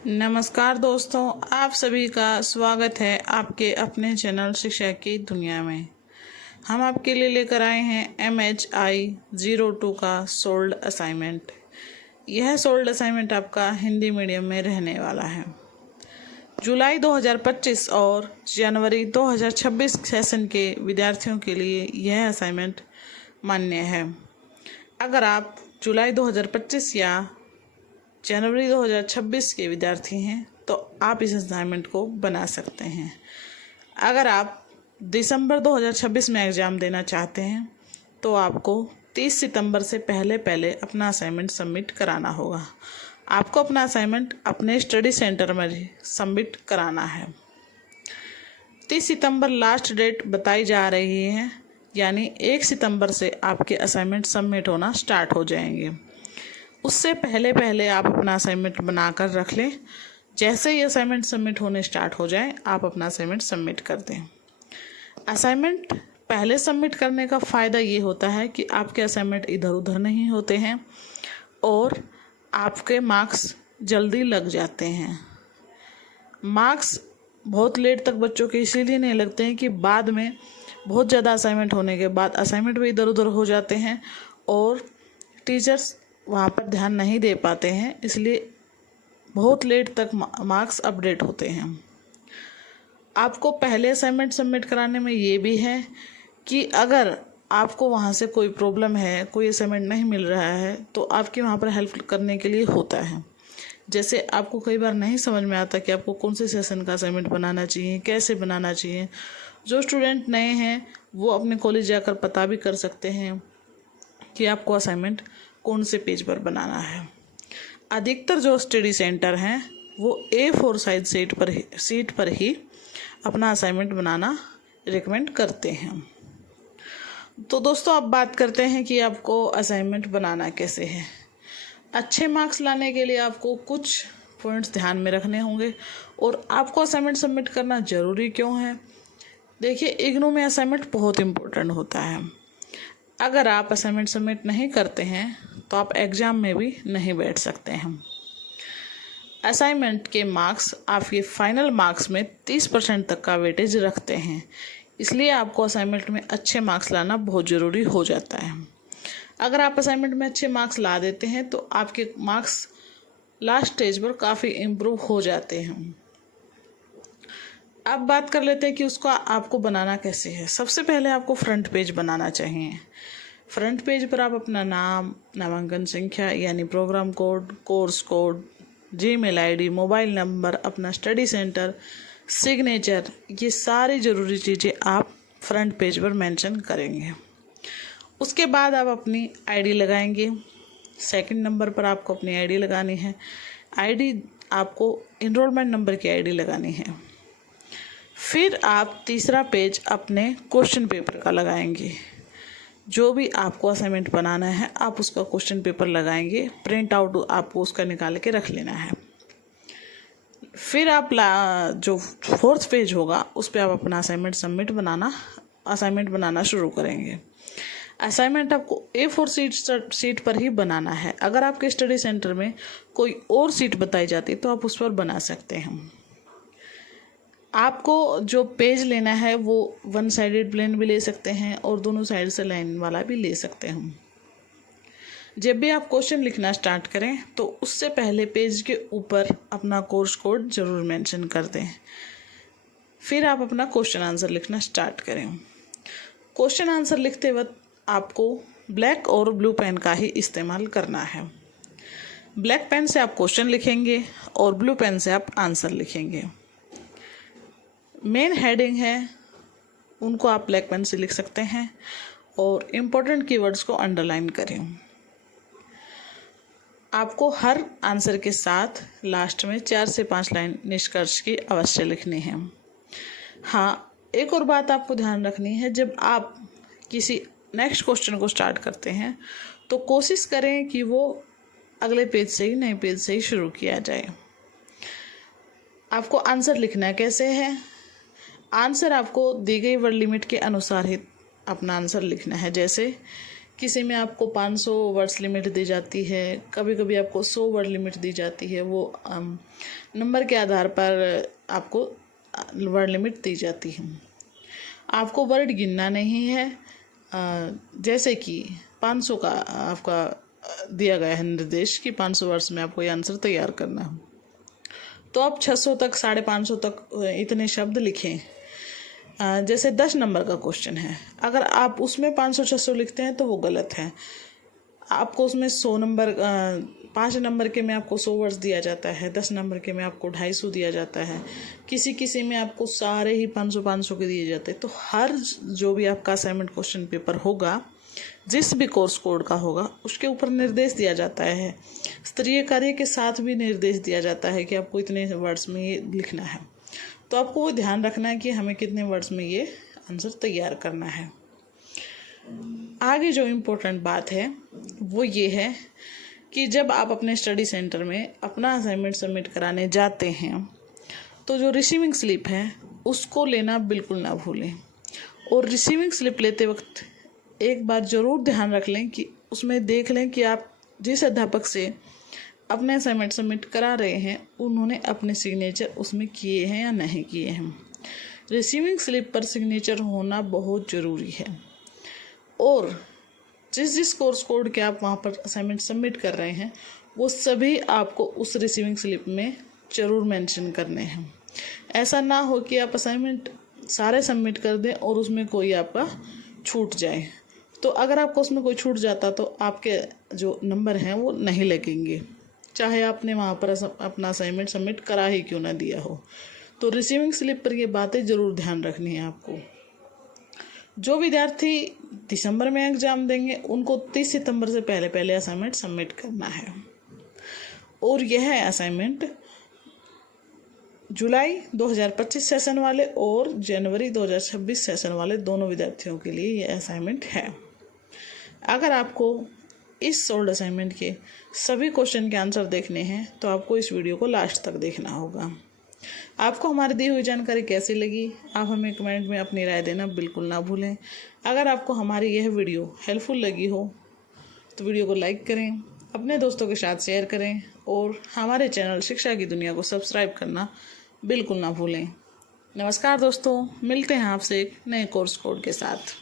नमस्कार दोस्तों, आप सभी का स्वागत है आपके अपने चैनल शिक्षा की दुनिया में। हम आपके लिए लेकर आए हैं MHI-02 का सोल्ड असाइनमेंट। यह सोल्ड असाइनमेंट आपका हिंदी मीडियम में रहने वाला है। जुलाई 2025 और जनवरी 2026 सेशन के विद्यार्थियों के लिए यह असाइनमेंट मान्य है। अगर आप जुलाई 2025 या जनवरी 2026 के विद्यार्थी हैं तो आप इस असाइनमेंट को बना सकते हैं। अगर आप दिसंबर 2026 में एग्ज़ाम देना चाहते हैं तो आपको 30 सितंबर से पहले अपना असाइनमेंट सबमिट कराना होगा। आपको अपना असाइनमेंट अपने स्टडी सेंटर में सबमिट कराना है। 30 सितंबर लास्ट डेट बताई जा रही है, यानी 1 सितंबर से आपके असाइनमेंट सबमिट होना स्टार्ट हो जाएंगे। उससे पहले आप अपना असाइनमेंट बनाकर रख लें। जैसे ही असाइनमेंट सबमिट होने स्टार्ट हो जाए आप अपना असाइनमेंट सबमिट कर दें। असाइनमेंट पहले सबमिट करने का फ़ायदा ये होता है कि आपके असाइनमेंट इधर उधर नहीं होते हैं और आपके मार्क्स जल्दी लग जाते हैं। मार्क्स बहुत लेट तक बच्चों के इसीलिए नहीं लगते हैं कि बाद में बहुत ज़्यादा असाइनमेंट होने के बाद असाइनमेंट भी इधर उधर हो जाते हैं और टीचर्स वहाँ पर ध्यान नहीं दे पाते हैं, इसलिए बहुत लेट तक मार्क्स अपडेट होते हैं। आपको पहले असाइनमेंट सबमिट कराने में ये भी है कि अगर आपको वहाँ से कोई प्रॉब्लम है, कोई असाइनमेंट नहीं मिल रहा है, तो आपकी वहाँ पर हेल्प करने के लिए होता है। जैसे आपको कई बार नहीं समझ में आता कि आपको कौन से सेशन का असाइनमेंट बनाना चाहिए, कैसे बनाना चाहिए। जो स्टूडेंट नए हैं वो अपने कॉलेज जाकर पता भी कर सकते हैं कि आपको असाइनमेंट कौन से पेज पर बनाना है। अधिकतर जो स्टडी सेंटर हैं वो A4 साइज सीट पर ही अपना असाइनमेंट बनाना रिकमेंड करते हैं। तो दोस्तों, अब बात करते हैं कि आपको असाइनमेंट बनाना कैसे है। अच्छे मार्क्स लाने के लिए आपको कुछ पॉइंट्स ध्यान में रखने होंगे। और आपको असाइनमेंट सबमिट करना ज़रूरी क्यों है? देखिए, इग्नू में असाइनमेंट बहुत इम्पोर्टेंट होता है। अगर आप असाइनमेंट सबमिट नहीं करते हैं तो आप एग्ज़ाम में भी नहीं बैठ सकते हैं। असाइनमेंट के मार्क्स आपके फाइनल मार्क्स में 30% तक का वेटेज रखते हैं, इसलिए आपको असाइनमेंट में अच्छे मार्क्स लाना बहुत ज़रूरी हो जाता है। अगर आप असाइनमेंट में अच्छे मार्क्स ला देते हैं तो आपके मार्क्स लास्ट स्टेज पर काफ़ी इम्प्रूव हो जाते हैं। अब बात कर लेते हैं कि उसको आपको बनाना कैसे है। सबसे पहले आपको फ्रंट पेज बनाना चाहिए। फ्रंट पेज पर आप अपना नाम, नामांकन संख्या यानी programme code, course code, Gmail ID, mobile number, अपना स्टडी सेंटर, सिग्नेचर, ये सारी ज़रूरी चीज़ें आप फ्रंट पेज पर मेंशन करेंगे। उसके बाद आप अपनी आईडी लगाएंगे। सेकंड नंबर पर आपको अपनी आईडी लगानी है। आईडी आपको इनरोलमेंट नंबर की आईडी लगानी है। फिर आप तीसरा पेज अपने क्वेश्चन पेपर का लगाएंगे। जो भी आपको असाइनमेंट बनाना है आप उसका क्वेश्चन पेपर लगाएंगे। प्रिंट आउट आपको उसका निकाल के रख लेना है। फिर आप जो फोर्थ पेज होगा उस पर आप अपना असाइनमेंट बनाना शुरू करेंगे। असाइनमेंट आपको A4 सीट पर ही बनाना है। अगर आपके स्टडी सेंटर में कोई और सीट बताई जाती तो आप उस पर बना सकते हैं। आपको जो पेज लेना है वो 1 साइडेड प्लेन भी ले सकते हैं और दोनों साइड से लाइन वाला भी ले सकते हैं। जब भी आप क्वेश्चन लिखना स्टार्ट करें तो उससे पहले पेज के ऊपर अपना कोर्स कोड ज़रूर मेंशन कर दें। फिर आप अपना क्वेश्चन आंसर लिखना स्टार्ट करें। क्वेश्चन आंसर लिखते वक्त आपको ब्लैक और ब्लू पेन का ही इस्तेमाल करना है। ब्लैक पेन से आप क्वेश्चन लिखेंगे और ब्लू पेन से आप आंसर लिखेंगे। मेन हेडिंग है उनको आप ब्लैक पेन से लिख सकते हैं और इम्पोर्टेंट कीवर्ड्स को अंडरलाइन करें। आपको हर आंसर के साथ लास्ट में 4 से 5 लाइन निष्कर्ष की अवश्य लिखनी है। हाँ, एक और बात आपको ध्यान रखनी है, जब आप किसी नेक्स्ट क्वेश्चन को स्टार्ट करते हैं तो कोशिश करें कि वो अगले पेज से ही, नए पेज से ही शुरू किया जाए। आपको आंसर लिखना कैसे है? आंसर आपको दी गई वर्ड लिमिट के अनुसार ही अपना आंसर लिखना है। जैसे किसी में आपको 500 वर्ड्स लिमिट दी जाती है, कभी कभी आपको 100 वर्ड लिमिट दी जाती है। वो नंबर के आधार पर आपको वर्ड लिमिट दी जाती है। आपको वर्ड गिनना नहीं है। जैसे कि 500 का आपका दिया गया है निर्देश कि 500 वर्ड्स में आपको ये आंसर तैयार करना है, तो आप 600 तक 550 तक इतने शब्द लिखें। जैसे 10 नंबर का क्वेश्चन है, अगर आप उसमें 500-600 लिखते हैं तो वो गलत है। आपको उसमें 100 नंबर 5 नंबर के में आपको 100 वर्ड्स दिया जाता है, 10 नंबर के में आपको 250 दिया जाता है, किसी में आपको सारे ही 500 के दिए जाते हैं। तो हर जो भी आपका असाइनमेंट क्वेश्चन पेपर होगा, जिस भी कोर्स कोड का होगा, उसके ऊपर निर्देश दिया जाता है। स्तरीय कार्य के साथ भी निर्देश दिया जाता है कि आपको इतने वर्ड्स में ये लिखना है। तो आपको वो ध्यान रखना है कि हमें कितने वर्ड्स में ये आंसर तैयार करना है। आगे जो इम्पोर्टेंट बात है वो ये है कि जब आप अपने स्टडी सेंटर में अपना असाइनमेंट सबमिट कराने जाते हैं तो जो रिसीविंग स्लिप है उसको लेना बिल्कुल ना भूलें। और रिसीविंग स्लिप लेते वक्त एक बात ज़रूर ध्यान रख लें कि उसमें देख लें कि आप जिस अध्यापक से अपने असाइनमेंट सबमिट करा रहे हैं उन्होंने अपने सिग्नेचर उसमें किए हैं या नहीं किए हैं। रिसीविंग स्लिप पर सिग्नेचर होना बहुत ज़रूरी है। और जिस कोर्स कोड के आप वहाँ पर असाइनमेंट सबमिट कर रहे हैं वो सभी आपको उस रिसीविंग स्लिप में ज़रूर मेंशन करने हैं। ऐसा ना हो कि आप असाइनमेंट सारे सबमिट कर दें और उसमें कोई आपका छूट जाए। तो अगर आपको उसमें कोई छूट जाता तो आपके जो नंबर हैं वो नहीं लगेंगे, चाहे आपने वहाँ पर अपना असाइनमेंट सबमिट करा ही क्यों ना दिया हो। तो रिसीविंग स्लिप पर ये बातें ज़रूर ध्यान रखनी है आपको। जो विद्यार्थी दिसंबर में एग्ज़ाम देंगे उनको 30 सितंबर से पहले असाइनमेंट सबमिट करना है। और यह असाइनमेंट जुलाई 2025 सेशन वाले और जनवरी 2026 सेशन वाले दोनों विद्यार्थियों के लिए यह असाइनमेंट है। अगर आपको इस सोल्ड असाइनमेंट के सभी क्वेश्चन के आंसर देखने हैं तो आपको इस वीडियो को लास्ट तक देखना होगा। आपको हमारी दी हुई जानकारी कैसी लगी, आप हमें कमेंट में अपनी राय देना बिल्कुल ना भूलें। अगर आपको हमारी यह वीडियो हेल्पफुल लगी हो तो वीडियो को लाइक करें, अपने दोस्तों के साथ शेयर करें और हमारे चैनल शिक्षा की दुनिया को सब्सक्राइब करना बिल्कुल ना भूलें। नमस्कार दोस्तों, मिलते हैं आपसे एक नए कोर्स कोड के साथ।